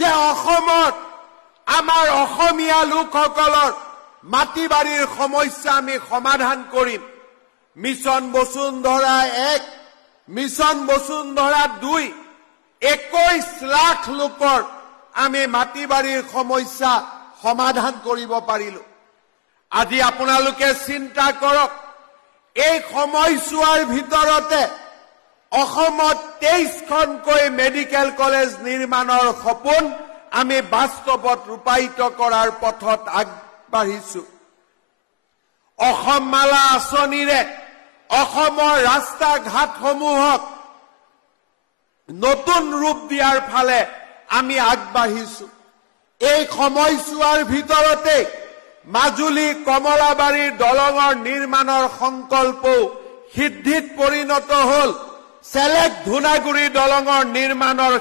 যে অসমত আমাৰ অসমীয়া লোকসকলৰ মাটি বাৰীৰ সমস্যা আমি সমাধান কৰিম। মিছন বসুন্ধৰা 1, মিছন বসুন্ধৰা 2, 21 লাখ লোকৰ আমি মাটি বাৰীৰ সমস্যা সমাধান কৰিব পাৰিলো। আজি আপোনালোকে চিন্তা কৰক, এই সময়ছোৱাৰ ভিতৰতে অসমত 23খনকৈ মেডিকেল কলেজ নিৰ্মাণৰ সপোন আমি বাস্তৱত ৰূপায়িত কৰাৰ পথত আগবাঢ়িছো। অসম মালা আঁচনিৰে অসমৰ ৰাস্তা ঘাটসমূহক নতুন ৰূপ দিয়াৰ ফালে আমি আগবাঢ়িছো। এই সময়ছোৱাৰ ভিতৰতে মাজুলী কমলাবাৰীৰ দলঙৰ নিৰ্মাণৰ সংকল্পও সিদ্ধিত পৰিণত হ'ল। চেলেক ধুনাগুৰি দলঙৰ নিৰ্মাণৰ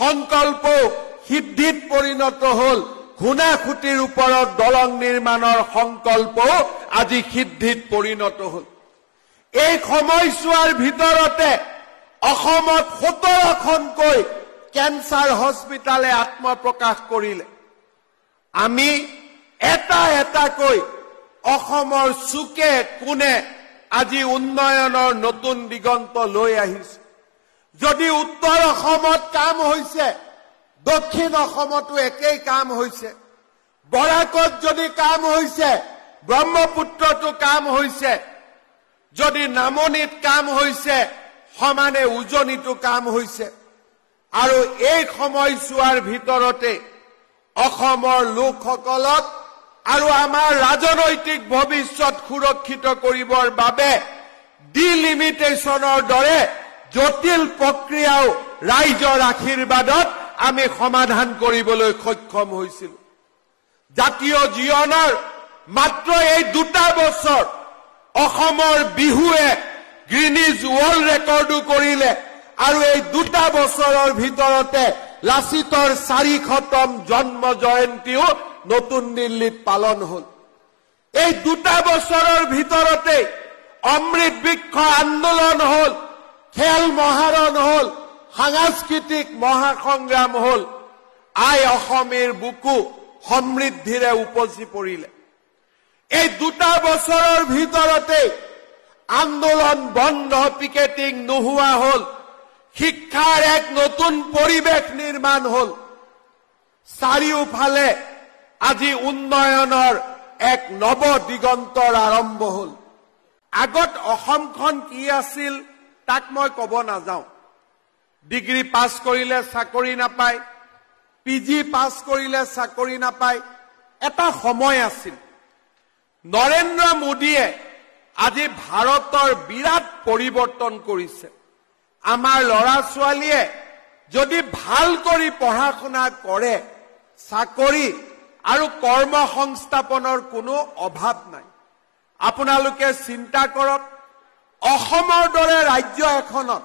সংকল্পও সিদ্ধিত পৰিণত হ'ল। ঘুনাখুটিৰ ওপৰত দলং নিৰ্মাণৰ সংকল্পও আজি সিদ্ধিত পৰিণত হ'ল। এই সময়ছোৱাৰ ভিতৰতে অসমত 17খনকৈ কেঞ্চাৰ হস্পিটালে আত্মপ্ৰকাশ কৰিলে। আমি এটা এটাকৈ অসমৰ চুকে কোণে আজি উন্নয়নৰ নতুন দিগন্ত লৈ আহিছে। যদি উত্তৰ অসমত কাম হৈছে, দক্ষিণ অসমতো একেই কাম হৈছে। বৰাকত যদি কাম হৈছে, ব্ৰহ্মপুত্ৰতো কাম হৈছে। যদি নামনিত কাম হৈছে, সমানে উজনিতো কাম হৈছে। আৰু এই সময়ছোৱাৰ ভিতৰতে অসমৰ লোকসকলক আৰু আমাৰ ৰাজনৈতিক ভৱিষ্যত সুৰক্ষিত কৰিবৰ বাবে ডিলিমিটেশ্যনৰ দৰে জটিল প্ৰক্ৰিয়াও ৰাইজৰ আশীৰ্বাদত আমি সমাধান কৰিবলৈ সক্ষম হৈছিলো। জাতীয় জীৱনৰ মাত্ৰ এই 2টা বছৰ অসমৰ বিহুৱে গ্ৰীনিজ ৱৰ্ল্ড ৰেকৰ্ডো কৰিলে আৰু এই 2টা বছৰৰ ভিতৰতে লাচিতৰ 400তম জন্ম জয়ন্তীও নতুন দিল্লীত পালন হ'ল। এই 2টা বছৰৰ ভিতৰতে অমৃত বৃক্ষ আন্দোলন হ'ল, খেল মহাৰণ হ'ল, সাংস্কৃতিক মহাসংগ্ৰাম হ'ল। আই অসমেৰ বুকু সমৃদ্ধিৰে উপচি পৰিলে। এই 2টা বছৰৰ ভিতৰতে আন্দোলন বন্ধ, পিকেটিং নোহোৱা হ'ল। শিক্ষাৰ এক নতুন পৰিৱেশ নিৰ্মাণ হ'ল। চাৰিওফালে আজি উন্নয়নৰ এক নৱ দিগন্তৰ আৰম্ভ হ'ল। আগত অসমখন কি আছিল তাক মই ক'ব নাযাওঁ। ডিগ্ৰী পাছ কৰিলে চাকৰি নাপায়, পিজি পাছ কৰিলে চাকৰি নাপায়, এটা সময় আছিল। নৰেন্দ্ৰ মোদীয়ে আজি ভাৰতৰ বিৰাট পৰিৱৰ্তন কৰিছে। আমাৰ ল'ৰা ছোৱালীয়ে যদি ভাল কৰি পঢ়া শুনা কৰে, চাকৰি আৰু কৰ্ম সংস্থাপনৰ কোনো অভাৱ নাই। আপোনালোকে চিন্তা কৰক, অসমৰ দৰে ৰাজ্য এখনত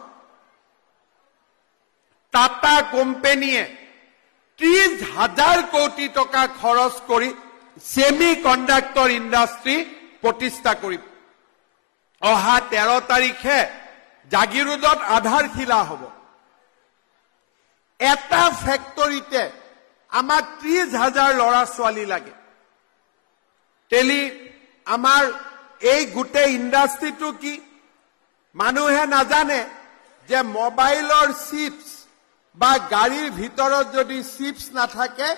টাটা কোম্পানীয়ে 30,000 কোটি টকা খৰচ কৰি ছেমি কণ্ডাক্টৰ ইণ্ডাষ্ট্ৰী প্ৰতিষ্ঠা কৰিব। অহা 13 তাৰিখে জাগিৰোডত আধাৰশিলা হ'ব। এটা ফেক্টৰীতে আমাক 30,000 ল'ৰা ছোৱালী লাগে। আমাৰ এই গোটেই ইণ্ডাষ্ট্ৰীটো কি মানুহে নাজানে যে মোবাইলৰ চিপছ বা গাড়ীৰ ভিতৰত যদি চিপছ নাথাকে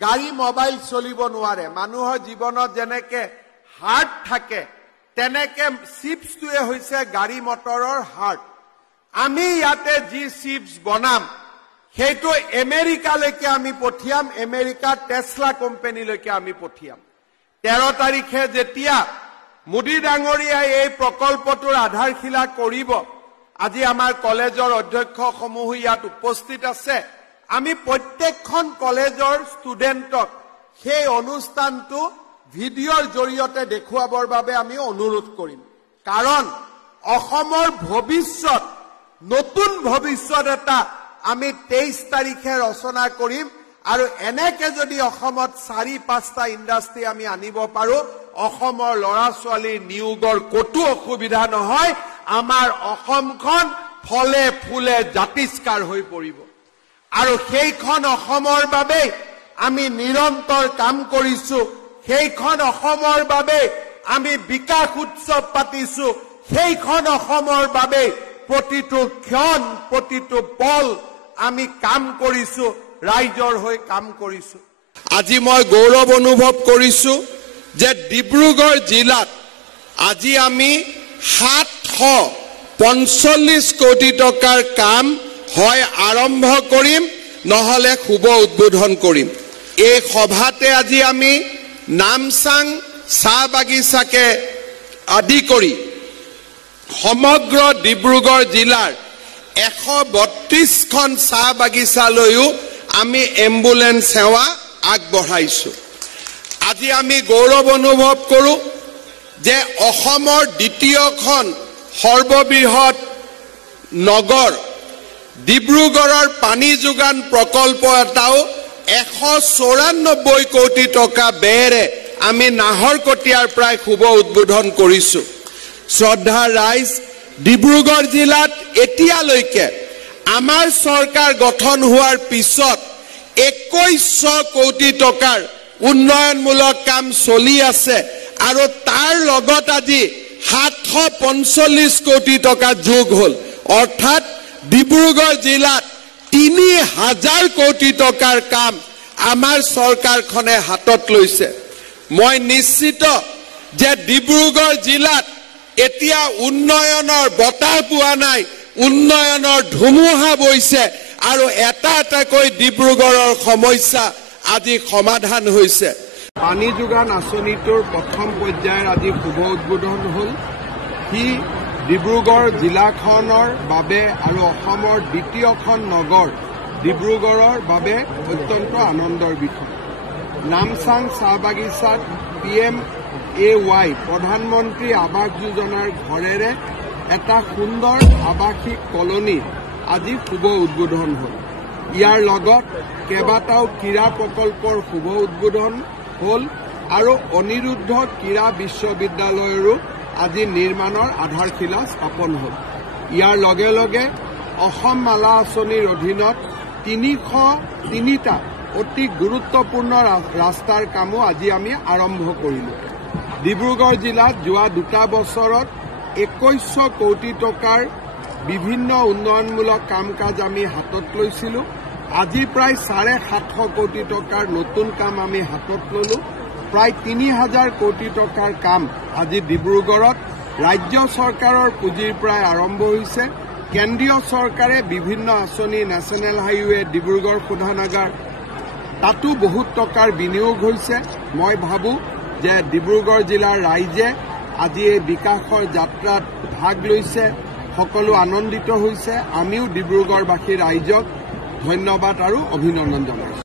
গাড়ী মোবাইল চলিব নোৱাৰে। মানুহৰ জীৱনত যেনেকে হাৰ্ট থাকে তেনেকে চিপছটোৱে হৈছে গাড়ী মটৰৰ হাৰ্ট। আমি ইয়াতে যি চিপছ বনাম সেইটো আমেৰিকালৈকে আমি পঠিয়াম, আমেৰিকাৰ টেছলা কোম্পানীলৈকে আমি পঠিয়াম। 13 তাৰিখে যেতিয়া মোদী ডাঙৰীয়াই এই প্ৰকল্পটোৰ আধাৰশিলা কৰিব, আজি আমাৰ কলেজৰ অধ্যক্ষসমূহ ইয়াত উপস্থিত আছে। আমি প্ৰত্যেকখন কলেজৰ ষ্টুডেণ্টক সেই অনুষ্ঠানটো ভিডিঅ'ৰ জৰিয়তে দেখুৱাবৰ বাবে আমি অনুৰোধ কৰিম। কাৰণ অসমৰ ভৱিষ্যত, নতুন ভৱিষ্যত এটা আমি 23 তাৰিখে ৰচনা কৰিম। আৰু এনেকে যদি অসমত 4-5টা ইণ্ডাষ্ট্ৰী আমি আনিব পাৰো, অসমৰ ল'ৰা ছোৱালীৰ নিয়োগৰ কতো অসুবিধা নহয়। আমাৰ অসমখন ফলে ফুলে জাতিষ্কাৰ হৈ পৰিব। আৰু সেইখন অসমৰ বাবে আমি নিৰন্তৰ কাম কৰিছো সেইখন অসমৰ বাবে আমি বিকাশ উৎসৱ পাতিছো সেইখন অসমৰ বাবে প্ৰতিটো ক্ষণ প্ৰতিটো পল আমি কাম কৰিছো ৰাইজৰ হৈ কাম কৰিছো আজি মই গৌৰৱ অনুভৱ কৰিছো যে ডিব্ৰুগড় জিলাত আজি আমি 745 কোটি টকাৰ কাম হয় আৰম্ভ কৰিম নহলে শুভ উদ্বোধন কৰিম এই সভাতে আজি আমি নামচাং চাহ বাগিচাকে আদি কৰি সমগ্ৰ ডিব্ৰুগড় জিলাৰ 132খন চাহ বাগিচালৈও আমি এম্বুলেন্স সেৱা আগবঢ়াইছো আজি আমি গৌৰৱ অনুভৱ কৰো যে অসমৰ দ্বিতীয়খন সৰ্ববৃহৎ নগৰ ডিব্ৰুগড়ৰ পানী যোগান প্ৰকল্প এটাও 194 কোটি টকা ব্যয়েৰে আমি নাহৰকটীয়াৰ প্ৰায় শুভ উদ্বোধন কৰিছো শ্ৰদ্ধা ৰাইজ ডিব্ৰুগড় জিলাত এতিয়ালৈকে আমাৰ চৰকাৰ গঠন হোৱাৰ পিছত 2100 কোটি টকাৰ উন্নয়নমূলক কাম চলি আছে আৰু তাৰ লগত আজি 745 কোটি টকা যোগ হল অৰ্থাৎ ডিব্ৰুগড় জিলাত 3000 কোটি টকাৰ কাম আমাৰ চৰকাৰখনে হাতত লৈছে মই নিশ্চিত যে ডিব্ৰুগড় জিলাত এতিয়া উন্নয়নৰ বতাহ পোৱা নাই উন্নয়নৰ ধুমুহা বৈছে আৰু এটা এটাকৈ ডিব্ৰুগড়ৰ সমস্যা আজি সমাধান হৈছে পানী যোগান আঁচনিটোৰ প্ৰথম পৰ্যায়ৰ আজি শুভ উদ্বোধন হল হি ডিব্ৰুগড় জিলাখনৰ বাবে আৰু অসমৰ দ্বিতীয়খন নগৰ ডিব্ৰুগড়ৰ বাবে অত্যন্ত আনন্দৰ বিষয় নামচাং চাহ বাগিচাত PMAY প্ৰধানমন্ত্ৰী আৱাস যোজনাৰ ঘৰেৰে এটা সুন্দৰ আৱাসিক কলনী আজি শুভ উদ্বোধন হল ইয়াৰ লগত কেইবাটাও ক্ৰীড়া প্ৰকল্পৰ শুভ উদ্বোধন হল আৰু অনিৰুদ্ধ ক্ৰীড়া বিশ্ববিদ্যালয়ৰো আজি নিৰ্মাণৰ আধাৰশিলা স্থাপন হল ইয়াৰ লগে লগে অসম মালা আঁচনিৰ অধীনত 303টা অতি গুৰুত্বপূৰ্ণ ৰাস্তাৰ কামো আজি আমি আৰম্ভ কৰিলো ডিব্ৰুগড় জিলাত যোৱা 2 বছৰত 2100 কোটি টকাৰ বিভিন্ন উন্নয়নমূলক কাম কাজ আমি হাতত লৈছিলো আজি প্ৰায় 750 কোটি টকাৰ নতুন কাম আমি হাতত ললো প্ৰায় 3000 কোটি টকাৰ কাম আজি ডিব্ৰুগড়ত ৰাজ্য চৰকাৰৰ পুঁজিৰ প্ৰায় আৰম্ভ হৈছে কেন্দ্ৰীয় চৰকাৰে বিভিন্ন আঁচনি নেশ্যনেল হাইৱে ডিব্ৰুগড় শোধনাগাৰ তাতো বহুত টকাৰ বিনিয়োগ হৈছে মই ভাবো যে ডিব্ৰুগড় জিলাৰ ৰাইজে আজি এই বিকাশৰ যাত্ৰাত ভাগ লৈছে সকলো আনন্দিত হৈছে আমিও ডিব্ৰুগড়বাসী ৰাইজক ধন্যবাদ আৰু অভিনন্দন জনাইছো